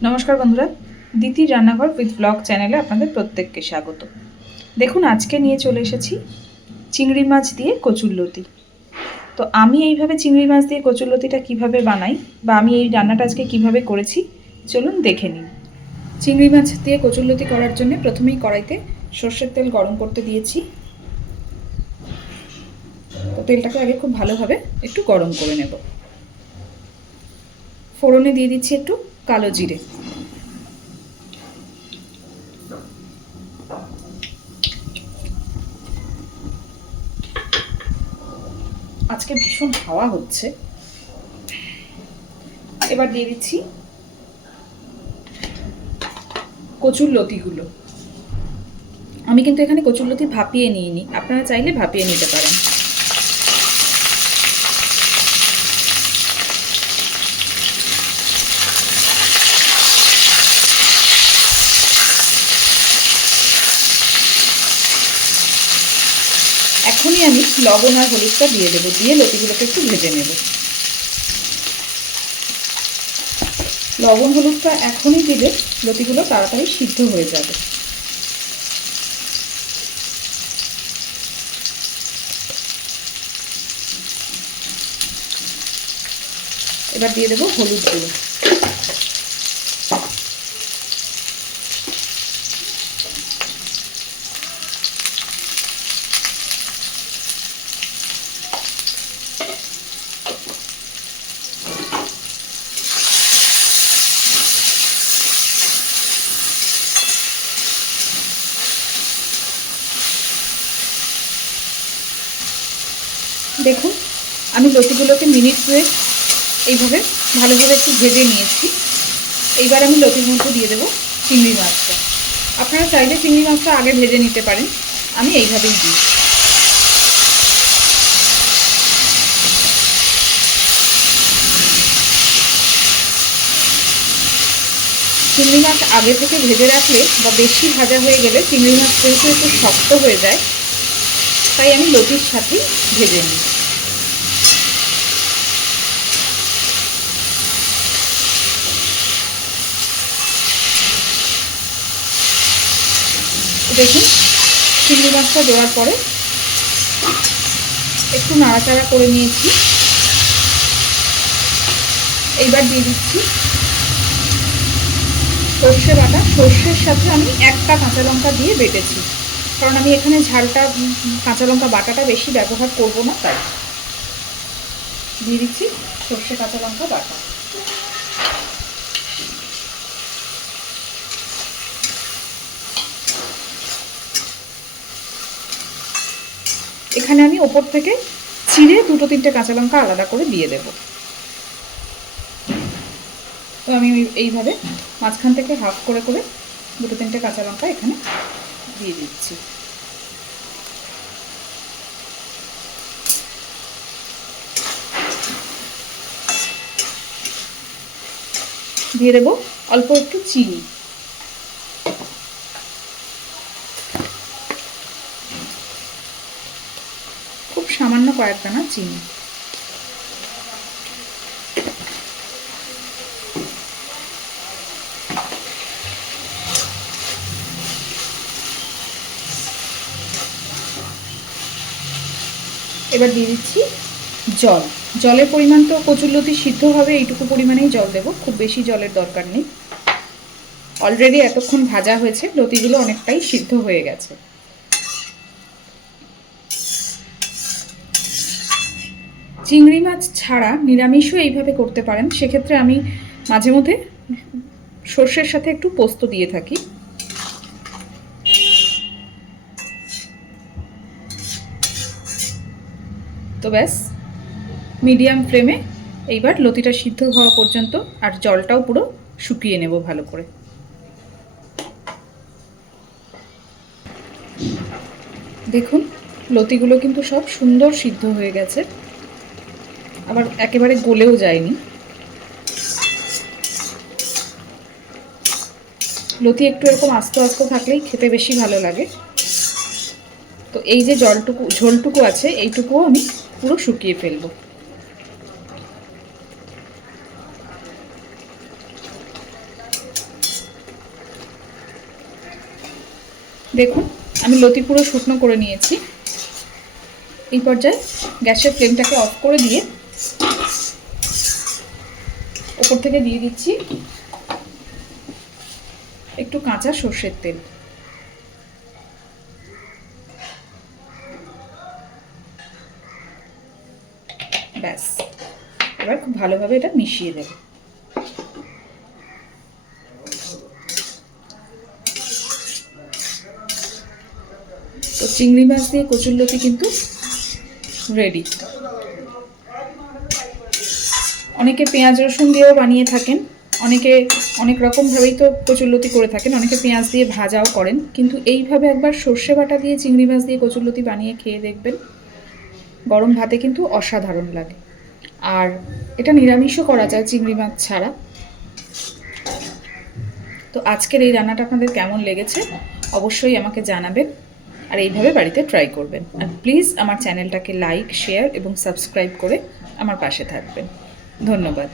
নমস্কার বন্ধুরা, দিতির রান্নাঘর উইথ ব্লগ চ্যানেলে আপনাদের প্রত্যেককে স্বাগত। দেখুন, আজকে নিয়ে চলে এসেছি চিংড়ি মাছ দিয়ে কচুরলতি। তো আমি এইভাবে চিংড়ি মাছ দিয়ে কচুরলতিটা কিভাবে বানাই বা আমি এই রান্নাটা আজকে কিভাবে করেছি চলুন দেখে নিন। চিংড়ি মাছ দিয়ে কচুরলতি করার জন্য প্রথমেই কড়াইতে সর্ষের তেল গরম করতে দিয়েছি। তো তেলটাকে আগে খুব ভালোভাবে একটু গরম করে নেব। ফোড়নে দিয়ে দিচ্ছি একটু কালো জিরে। আজকে ভীষণ হাওয়া হচ্ছে। এবার দিয়ে দিচ্ছি কচুরলতিগুলো। আমি কিন্তু এখানে কচুরলতি ভাপিয়ে নিইনি, আপনারা চাইলে ভাপিয়ে নিতে পারেন। এখনই আমি লবণ আর হলুদটা দিয়ে দেবো, দিয়ে লতিগুলোকে একটু ভেজে নেব। লবণ হলুদটা এখনই দিলে লতিগুলো তাড়াতাড়ি সিদ্ধ হয়ে যাবে। এবার দিয়ে দেবো হলুদ গুঁড়ো। দেখুন, আমি লতিগুলোকে মিনিট দুয়েক এইভাবে ভালোভাবে একটু ভেজে নিয়েছি। এইবার আমি লতির মধ্যে দিয়ে দেবো চিংড়ি মাছটা। আপনারা চাইলে চিংড়ি মাছটা আগে ভেজে নিতে পারেন, আমি এইভাবেই দিই। চিংড়ি মাছ আগে থেকে ভেজে রাখলে বা বেশি ভাজা হয়ে গেলে চিংড়ি মাছ যেহেতু একটু শক্ত হয়ে যায়, তাই আমি লতির সাথেই ভেজে নিই। দেখুন, চিংড়ি মাছটা দেওয়ার পরে একটু নাড়াচাড়া করে নিয়েছি। এইবার দিয়ে দিচ্ছি সর্ষে বাটা। সর্ষের সাথে আমি একটা কাঁচা লঙ্কা দিয়ে বেটেছি, কারণ আমি এখানে ঝালটা কাঁচা লঙ্কা বাটাটা বেশি ব্যবহার করব না, তাই দিয়ে দিচ্ছি সর্ষে কাঁচা লঙ্কা বাটা। এখানে আমি ওপর থেকে চিড়ে দুটো তিনটে কাঁচা লঙ্কা আলাদা করে দিয়ে দেব। তো আমি এইভাবে মাঝখান থেকে হাফ করে করে দুটো তিনটে কাঁচা লঙ্কা এখানে দিয়ে দিচ্ছি। দিয়ে দেবো অল্প একটু চিনি। খুব সামান্য কয়েক দানা চিনি। এবার দিয়ে দিচ্ছি জল। জলের পরিমাণ তো কচুরলতি সিদ্ধ হবে এইটুকু পরিমাণেই জল দেব, খুব বেশি জলের দরকার নেই। অলরেডি এতক্ষণ ভাজা হয়েছে, লতিগুলো অনেকটাই সিদ্ধ হয়ে গেছে। চিংড়ি মাছ ছাড়া নিরামিষও এইভাবে করতে পারেন, সেক্ষেত্রে আমি মাঝে মধ্যে সর্ষের সাথে একটু পোস্ত দিয়ে থাকি। তো ব্যাস, মিডিয়াম ফ্লেমে এইবার লতিটা সিদ্ধ হওয়া পর্যন্ত আর জলটাও পুরো শুকিয়ে নেব ভালো করে। দেখুন, লতিগুলো কিন্তু সব সুন্দর সিদ্ধ হয়ে গেছে, আবার একেবারে গলেও যায়নি। লতি একটু এরকম আস্ত আস্ত থাকলেই খেতে বেশি ভালো লাগে। তো এই যে ঝোলটুকু আছে এইটুকুও আমি পুরো শুকিয়ে ফেলবো। দেখুন আমি লতি পুরো শুকনো করে নিয়েছি। এই পর্যায়ে গ্যাসের ফ্লেমটাকে অফ করে দিয়ে ওপর থেকে দিয়ে দিচ্ছি একটু কাঁচা সর্ষের তেল। ব্যাস, এবার খুব ভালোভাবে এটা মিশিয়ে দেব। তো চিংড়ি মাছ দিয়ে কচুরলতি কিন্তু রেডি। অনেকে পেঁয়াজ রসুন দিয়েও বানিয়ে থাকেন, অনেকে অনেক রকমভাবেই তো কচুরলতি করে থাকেন, অনেকে পেঁয়াজ দিয়ে ভাজাও করেন, কিন্তু এইভাবে একবার সর্ষে বাটা দিয়ে চিংড়ি মাছ দিয়ে কচুরলতি বানিয়ে খেয়ে দেখবেন, গরম ভাতে কিন্তু অসাধারণ লাগে। আর এটা নিরামিষও করা যায় চিংড়ি মাছ ছাড়া। তো আজকের এই রান্নাটা আপনাদের কেমন লেগেছে অবশ্যই আমাকে জানাবেন, আর এইভাবে বাড়িতে ট্রাই করবেন। আর প্লিজ আমার চ্যানেলটাকে লাইক, শেয়ার এবং সাবস্ক্রাইব করে আমার পাশে থাকবেন। ধন্যবাদ।